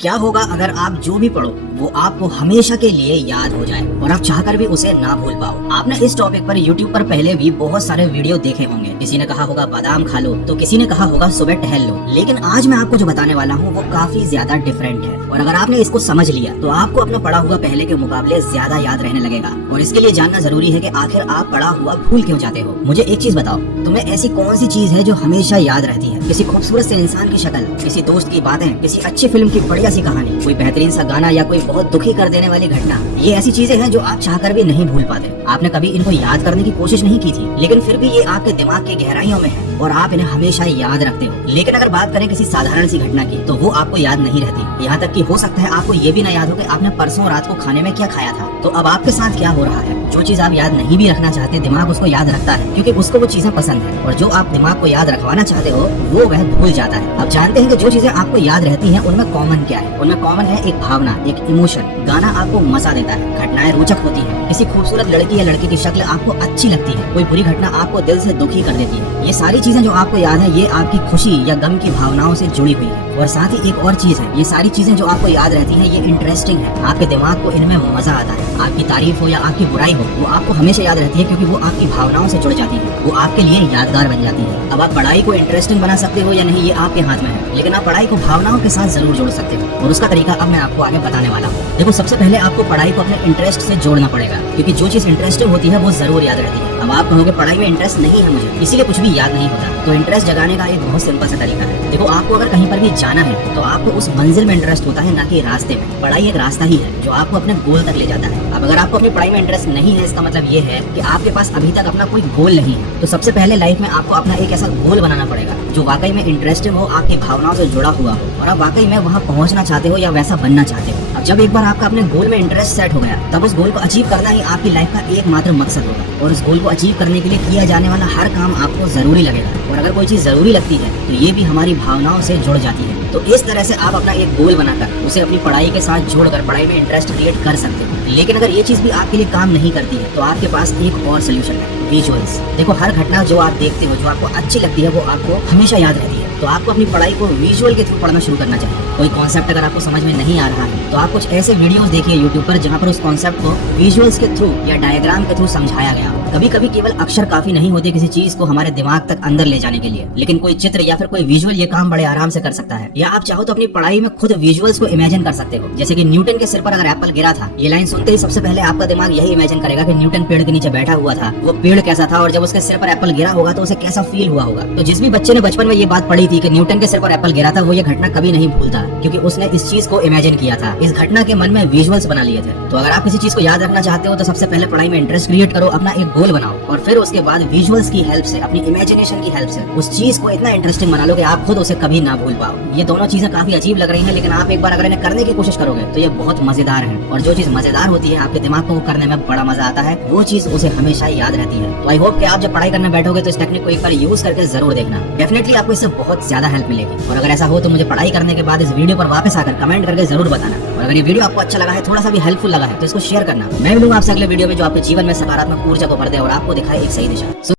क्या होगा अगर आप जो भी पढ़ो वो आपको हमेशा के लिए याद हो जाए और आप चाहकर भी उसे ना भूल पाओ। आपने इस टॉपिक पर YouTube पर पहले भी बहुत सारे वीडियो देखे होंगे। किसी ने कहा होगा बादाम खा लो, तो किसी ने कहा होगा सुबह टहल लो। लेकिन आज मैं आपको जो बताने वाला हूँ वो काफी ज्यादा डिफरेंट है, और अगर आपने इसको समझ लिया तो आपको अपना पढ़ा हुआ पहले के मुकाबले ज्यादा याद रहने लगेगा। और इसके लिए जानना जरूरी है कि आखिर आप पढ़ा हुआ भूल क्यों जाते हो। मुझे एक चीज बताओ, तुम्हें ऐसी कौन सी चीज है जो हमेशा याद रहती है? किसी खूबसूरत से इंसान की शक्ल, किसी दोस्त की बातें, किसी अच्छी फिल्म की बढ़िया सी कहानी, कोई बेहतरीन सा गाना, या कोई बहुत दुखी कर देने वाली घटना। ये ऐसी चीजें हैं जो आप चाहकर भी नहीं भूल पाते। आपने कभी इनको याद करने की कोशिश नहीं की थी, लेकिन फिर भी ये आपके दिमाग की गहराइयों में है और आप इन्हें हमेशा याद रखते हो। लेकिन अगर बात करें किसी साधारण सी घटना की, तो वो आपको याद नहीं रहती। यहाँ तक कि हो सकता है आपको ये भी ना याद हो कि आपने परसों रात को खाने में क्या खाया था। तो अब आपके साथ क्या हो रहा है? जो चीज आप याद नहीं भी रखना चाहते, दिमाग उसको याद रखता है क्योंकि उसको वो चीजें पसंद है, और जो आप दिमाग को याद रखवाना चाहते हो वो वह भूल जाता है। अब जानते हैं कि जो चीजें आपको याद रहती हैं उनमें कॉमन क्या है। उनमें कॉमन है एक भावना, एक इमोशन। गाना आपको मजा देता है, घटनाएं रोचक होती है, किसी खूबसूरत लड़की या लड़के की शक्ल आपको अच्छी लगती है, कोई बुरी घटना आपको दिल से दुखी कर देती है। ये सारी चीजें जो आपको याद है, ये आपकी खुशी या गम की भावनाओं से जुड़ी हुई है। और साथ ही एक और चीज है, ये सारी चीजें जो आपको याद रहती हैं, ये इंटरेस्टिंग है। आपके दिमाग को इनमें मजा आता है। आपकी तारीफ हो या आपकी बुराई हो, वो आपको हमेशा याद रहती है क्योंकि वो आपकी भावनाओं से जुड़ जाती है, वो आपके लिए यादगार बन जाती है। अब आप पढ़ाई को इंटरेस्टिंग बना सकते हो या नहीं, ये आपके हाथ में है, लेकिन आप पढ़ाई को भावनाओं के साथ जरूर जोड़ सकते हो, और उसका तरीका अब मैं आपको आगे बताने वाला हूँ। देखो, सबसे पहले आपको पढ़ाई को अपने इंटरेस्ट से जोड़ना पड़ेगा, क्योंकि जो चीज इंटरेस्टिंग होती है वो जरूर याद रहती है। अब आप कहोगे पढ़ाई में इंटरेस्ट नहीं है मुझे, इसीलिए कुछ भी याद नहीं होता। तो इंटरेस्ट जगाने का एक बहुत सिंपल सा तरीका है। देखो, आपको अगर कहीं पर भी जाना है तो आपको उस मंजिल में इंटरेस्ट होता है, ना कि रास्ते में। पढ़ाई एक रास्ता ही है जो आपको अपने गोल तक ले जाता है। अब अगर आपको अपनी पढ़ाई में इंटरेस्ट नहीं है, इसका मतलब ये है कि आपके पास अभी तक अपना कोई गोल नहीं है। तो सबसे पहले लाइफ में आपको अपना एक ऐसा गोल बनाना पड़ेगा जो वाकई में इंटरेस्टिंग हो, आपकी भावनाओं से जुड़ा हुआ हो, और आप वाकई में वहाँ पहुँचना चाहते हो या वैसा बनना चाहते हो। अब जब एक बार आपका अपने गोल में इंटरेस्ट सेट हो गया, तब उस गोल को अचीव करना ही आपकी लाइफ का एकमात्र मकसद होगा। और उस गोल को अचीव करने के लिए किया जाने वाला हर काम आपको जरूरी लगेगा, और अगर कोई चीज जरूरी लगती है तो ये भी हमारी भावनाओं से जुड़ जाती है। तो इस तरह से आप अपना एक गोल बनाकर उसे अपनी पढ़ाई के साथ जोड़कर पढ़ाई में इंटरेस्ट क्रिएट कर सकते हो। लेकिन अगर ये चीज भी आपके लिए काम नहीं करती है, तो आपके पास एक और सोल्यूशन है, विजुअल्स। देखो, हर घटना जो आप देखते हो, जो आपको अच्छी लगती है, वो आपको हमेशा याद रहती है। तो आपको अपनी पढ़ाई को विजुअल के थ्रू पढ़ना शुरू करना चाहिए। कोई कॉन्सेप्ट अगर आपको समझ में नहीं आ रहा है, तो आप कुछ ऐसे वीडियोस देखिए यूट्यूब पर जहाँ पर उस कॉन्सेप्ट को विजुअल्स के थ्रू या डायग्राम के थ्रू समझाया गया हो। कभी कभी केवल अक्षर काफी नहीं होते किसी चीज को हमारे दिमाग तक अंदर ले जाने के लिए, लेकिन कोई चित्र या फिर कोई विजुअल ये काम बड़े आराम से कर सकता है। या आप चाहो तो अपनी पढ़ाई में खुद विजुअल्स को इमेजिन कर सकते हो। जैसे कि न्यूटन के सिर पर अगर एप्पल गिरा था, ये लाइन सुनते ही सबसे पहले आपका दिमाग यही इमेजिन करेगा कि न्यूटन पेड़ के नीचे बैठा हुआ था, वो पेड़ कैसा था, और जब उसके सिर पर एप्पल गिरा होगा तो उसे कैसा फील हुआ होगा। तो जिस भी बच्चे ने बचपन में ये बात पढ़ी थी कि न्यूटन के सिर पर एप्पल गिरा था, वो ये घटना कभी नहीं भूलता, क्योंकि उसने इस चीज को इमेजिन किया था, इस घटना के मन में विजुअल्स बना लिए थे। तो अगर आप किसी चीज को याद रखना चाहते हो, तो सबसे पहले पढ़ाई में इंटरेस्ट क्रिएट करो, अपना एक गोल बनाओ, और फिर उसके बाद विजुअल्स की हेल्प से, अपनी इमेजिनेशन की हेल्प से उस चीज को इतना इंटरेस्टिंग बना लो कि आप खुद उसे कभी ना भूल पाओ। ये दोनों चीजें काफी अजीब लग रही हैं, लेकिन आप एक बार अगर इन्हें करने की कोशिश करोगे तो ये बहुत मजेदार है। और जो चीज मजेदार होती है, आपके दिमाग को वो करने में बड़ा मजा आता है, वो चीज उसे हमेशा याद रहती है। तो आई होप कि आप जब पढ़ाई करने बैठोगे तो इस टेक्निक को एक बार यूज करके जरूर देखना। डेफिनेटली आपको इससे बहुत ज्यादा हेल्प मिलेगी। और अगर ऐसा हो तो मुझे पढ़ाई करने के बाद इस वीडियो पर वापस आकर कमेंट करके जरूर बताना। और अगर ये वीडियो आपको अच्छा लगा है, थोड़ा सा भी हेल्पफुल लगा है, तो इसको शेयर करना। मैं मिलूंगा आपसे अगले वीडियो में जो आपके जीवन में सकारात्मक ऊर्जा को भर दे और आपको दिखाए एक सही दिशा।